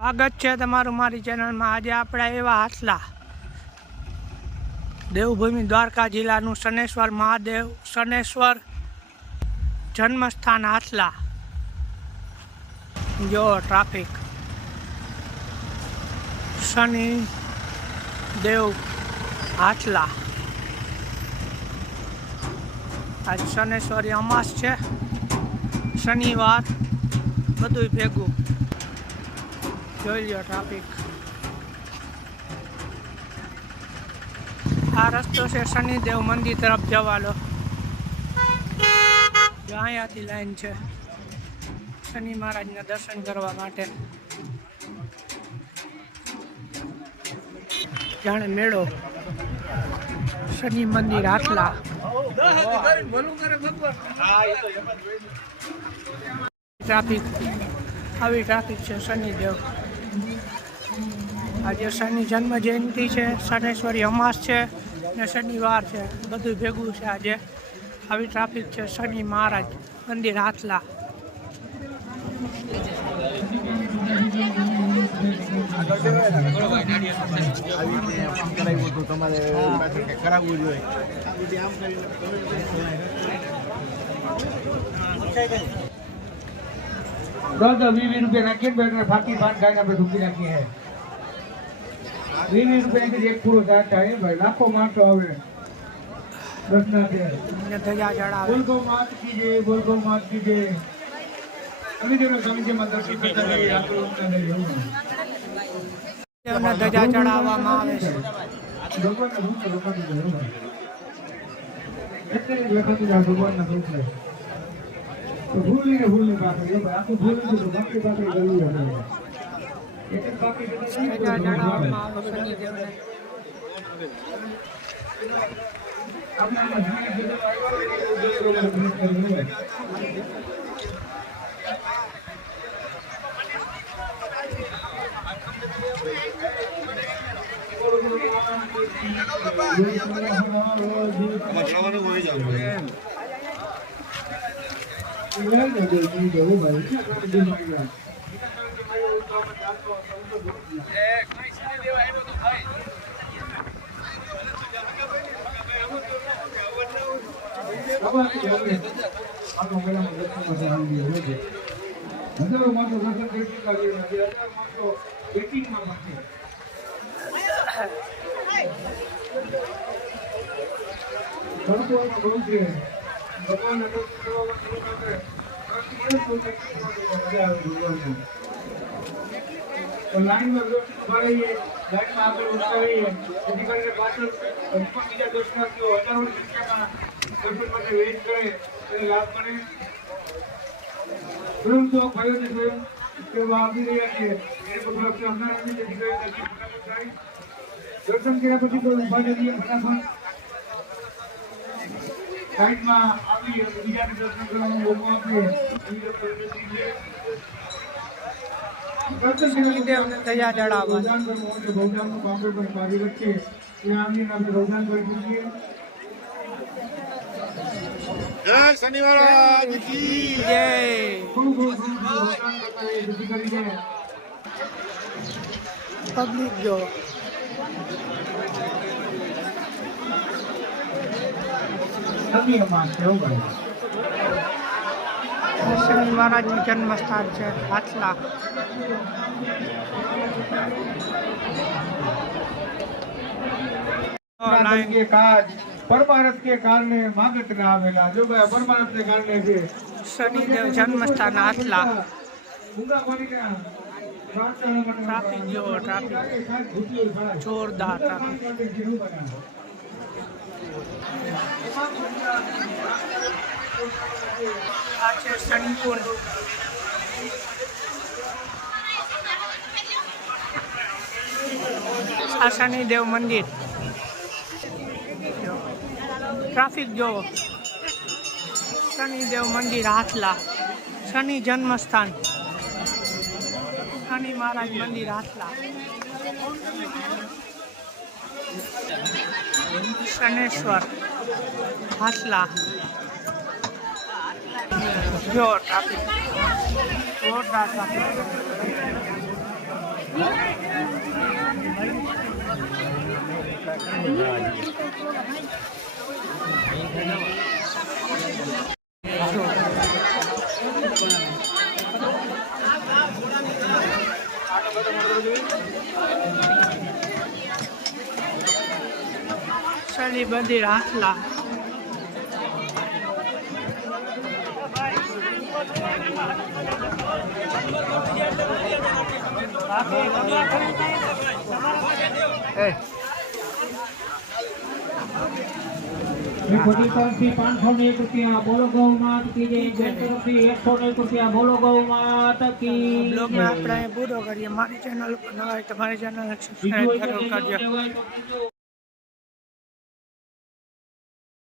સ્વાગત છે તમારું મારી ચેનલમાં. આજે આપણે એવા હાથલા દેવભૂમિ દ્વારકા જિલ્લાનું શનેશ્વર મહાદેવ, શનેશ્વર જન્મસ્થાન હાથલા. જો ટ્રાફિક શનિ દેવ હાથલા. આજ શનેશ્વરી અમાસ છે. શનિવાર બધું ભેગું. જોઈ લ્યો ટ્રાફિક આ રસ્તો છે શનિદેવ મંદિર તરફ જવાનો. અહીંયાથી લાઈન છે. શનિ મહારાજના દર્શન કરવા માટે. જાણે મેળો. શનિ મંદિર આટલા. ટ્રાફિક આવી ટ્રાફિક છે શનિદેવ. આજે શનિ જન્મ જયંતિ છે શનેશ્વરી અમાસ છે ને શનિવાર છે. બધું ભેગું છે આજે. આવી ટ્રાફિક છે શનિ મહારાજ મંદિર હાથલા. કરાવવું જોઈએ દસ વીસ રૂપિયા નાખીએ એટલે ફાકી પાન ખાઈને આપણે ઢૂકી નાખીએ. વીસ વીસ રૂપિયા એક એક પૂરો ચાર ચાર ભાઈ. લાખો માણસો આવે. દર્શના છે ને ધજા ચડાવે બોલ માત કીજે બોલગો માત કીજે. સમિતિનો સમિતિમાં દર્શન કરતા રહીએ આપણું ધજા ચડાવવામાં આવે છે. ભગવાનના છે, ભગવાનનું. એટલે લખાતું આ ભગવાનના ભૂત છે. તો ભૂલની ને પાછળ, આખું ભૂલ બાકી બાકી કરતા નહીં ધજા તો ચડાવવામાં આવે હજારો માણસો દર્શન કરી ચૂક્યા છે હજારો waiting-માં પણ છે. ભક્તોનો બહુ છે. ભગવાનના દર્શન કરવા માટે લોકો આપણે પ્રતિ મજા આવે ભગવાનને. લાઈનમાં દર્શન ભરાઈએ, લાઈનમાં આગળ વધતા રહીએ. જેથી કરીને પાછળ પણ બીજા દર્શનાર્થીઓ હજારોની સંખ્યામાં દર્શન માટે wait કરે, તેને લાભ મળે. સ્વયં તો ભાઈઓને સ્વયં સેવા આપી રહ્યા છે એને બધું આપણે હમણાં નથી જેથી કરીને દર્શન થાય. દર્શન કર્યા પછી કોઈ ઊભા રહીએ ફટાફટ સાઈડમાં આવી બીજાને દર્શન કરવાનો મોકો આપીએ બીજો લોકો છે. દર્શન કર્યા પછી શનિદેવને ધજા ચડાવવા ગૌદાન કરવું હોય તો ગૌદાનનું કામ પણ બારી વચ્ચે ત્યાં આવીને આપણે ગૌદાન કરી શકીએ જય શનિ મહારાજ કી જય થોડું ઘણું થોડું ઘણું ગૌદાન કરતા રહીએ જેથી કરીને પબ્લિક જો શનિ અમાસ છે એવું ભાઈ શનિ મહારાજનું જન્મસ્થાન છે હાથલા પરમાનંદ के काज परमारथ के કારણે માગત ના આવેલા જો ભાઈ પરમારથ ને કારણે છે શનિદેવ જન્મસ્થાન હાથલા ઊંઘા પડીને પ્રાર્થના માટે ટ્રાફિક જેવો આ છે શનિકુંડ મંદિર. ટ્રાફિક જોવો. શનિદેવ મંદિર હાથલા. શનિ જન્મસ્થાન. શનિ મહારાજ મંદિર હાથલા. શનેશ્વર. હાથલા. જો ટ્રાફિક જોરદાર ટ્રાફિક શનિ મંદિર હાથલા ખોટી તરફથી પાંચસો ને એક રૂપિયા બોલો ગૌ માત કી જય જય તરફથી એકસો ને એક રૂપિયા બોલો ગૌ માત કી આપણે પૂરો કરીએ. મારી ચેનલ ઉપર નવા હોય તો મારી ચેનલ સબસ્ક્રાઈબ કરો કરજો.